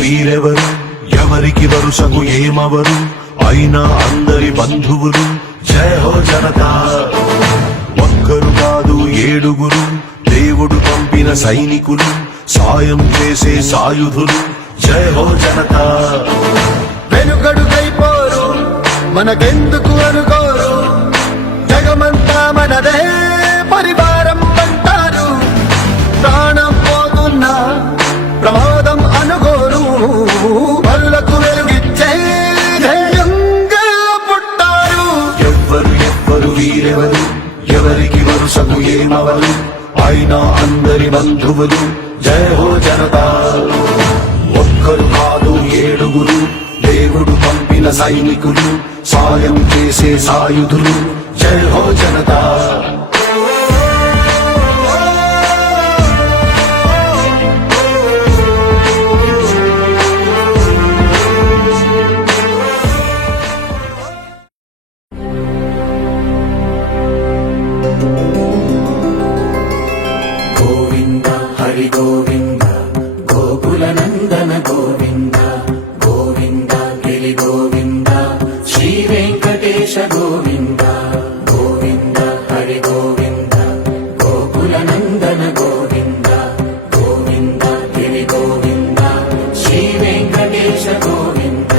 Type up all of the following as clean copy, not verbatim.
వీరెవరు ఎవరికి వరుసకు ఏమవరు అయినా అందరి బంధువులు జయ హో జనతా. ఒక్కరు కాదు ఏడుగురు దేవుడు పంపిన సైనికులు సాయం చేసే సాయుధులు జయ హో జనతా. వెనుకడుకైపోరు మనకెందుకు అనుకోరు జగమంతా మనదే పరివారం అంటారు. ప్రాణం పోతున్నా ప్రమాదం అనుకోరు వాళ్ళకు వెలుగిచ్చే ధైర్యంగా పుట్టారు. ఎవ్వరు వీరెవరు ఎవరికి వరుసకు ఏమవరు అయినా అందరి బంధువులు జయ హో జనతా. ఒక్కరు కాదు ఏడుగురు దేవుడు పంపిన సైనికులు సాయం చేసే సాయుధులు జయ హో జనతా. గోవింద హరి గోవింద గోకుల నందన గోవింద గోవింద గిరి గోవింద శ్రీ వెంకటేశ గోవింద గోవింద హరి గోవింద గోకుల నందన గోవింద గోవింద గిరి గోవింద శ్రీ వెంకటేశ గోవింద.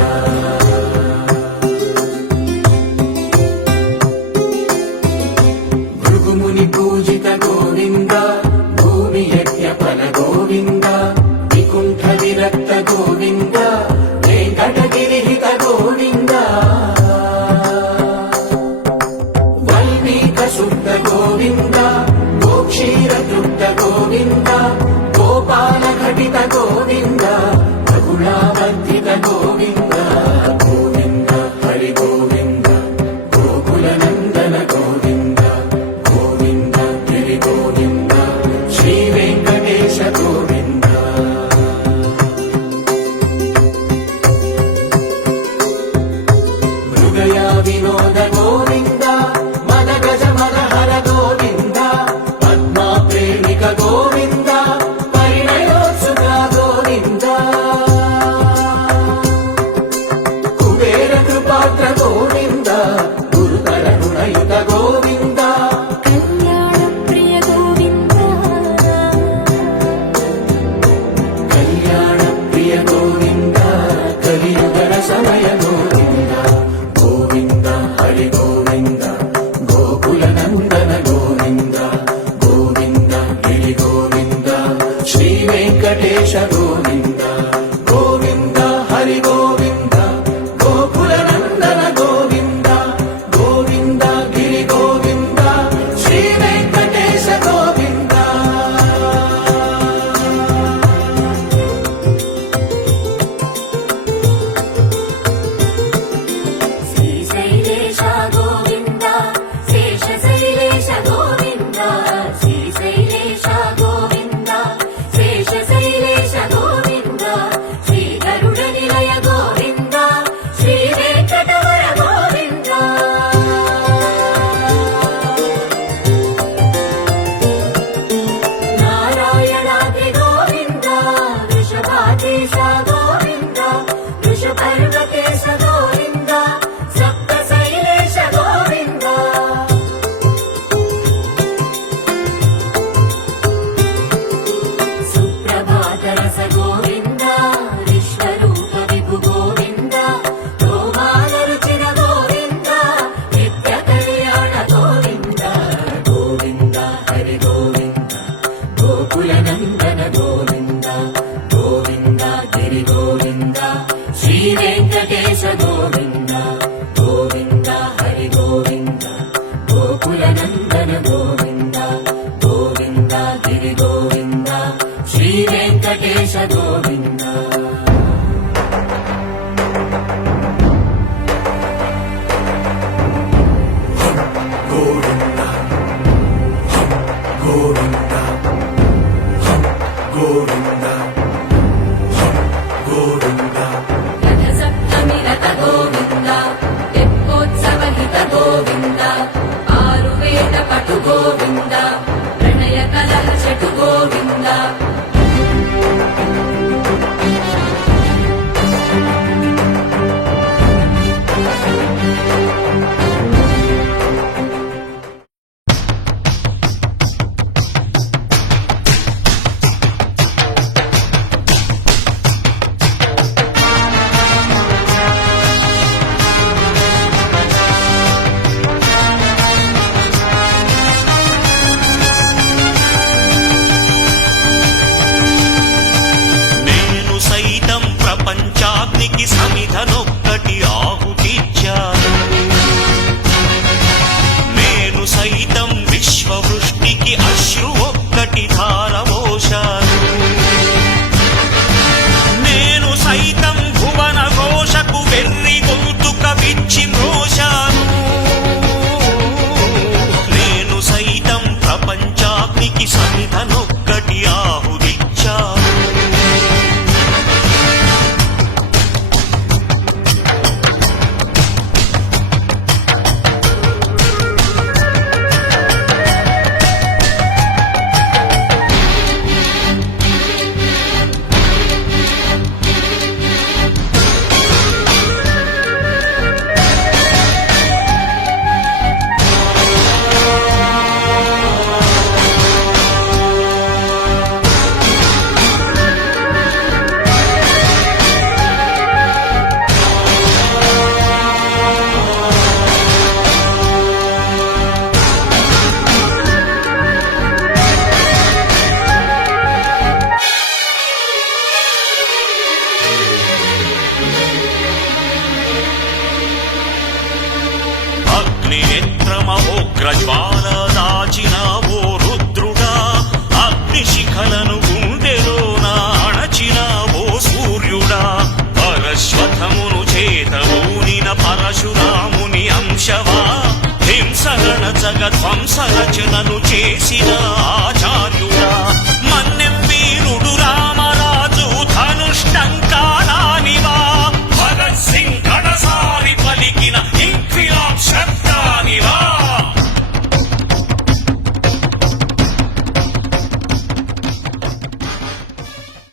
భృగుముని పూజిత గోవింద భూమి యజ్ఞ ఫల గోవింద వికుంఠ విరక్త గోవింద వెంకటగిరిహిత గోవింద వల్మీక శుద్ధ గోవింద గోక్షీర తృప్త గోవింద గోపాల ఘటిత గోవింద రఘుళావర్ధిత గోవింద గోవింద హరి గోవింద గోకుల నందన గోవింద గోవింద గిరి గోవింద శ్రీ వెంకటేశ గోవింద. మృగయా వినోద గోవింద మద గజ మదహర గోవింద పద్మా ప్రేమిక గోవింద పరిణయోత్సుక గోవింద కుబేర కృపాత్ర గోవింద గురుతర గుణయుత గోవింద కళ్యాణ ప్రియ గోవింద కళ్యాణ ప్రియ గోవింద కలియుగల సమయ గోవింద గోవింద హరి గోవింద గోకుల నందన గోవింద గోవింద గిరి గోవింద శ్రీ వెంకటేశ గోవింద గోవింద హరి గోవింద గోకుల నందన గోవింద గోవింద గిరి గోవింద శ్రీ వెంకటేశ గోవింద. శ్రీశైలేశ గోవింద శేషశైలేశ గోవింద శ్రీశైలేశ గోవింద శేషశైలేశ గోవింద శ్రీ గరుడ నిలయ గోవింద శ్రీ వెంకటవర గోవింద నారాయణాద్రి గోవింద వృషభాధీశ గోవింద వృషపర్వతేశ గోవింద సప్తశైలేశ గోవింద సుప్రభాతరస గోవింద విశ్వరూప విభు గోవింద గోపాల రుచిర గోవింద నిత్య కళ్యాణ గోవింద గోవింద హరి గోవింద గోకుల నందన గోవింద గోవింద గిరి జ్వాల దాచిన ఓ రుద్రుడా అగ్నిశిఖలను గుండెలోన అణచిన ఓ సూర్యుడా పరశ్వథమును చేతూనిన పరశురాముని అంశవా హింసగణ జగధ్వంస రచనను చేసిన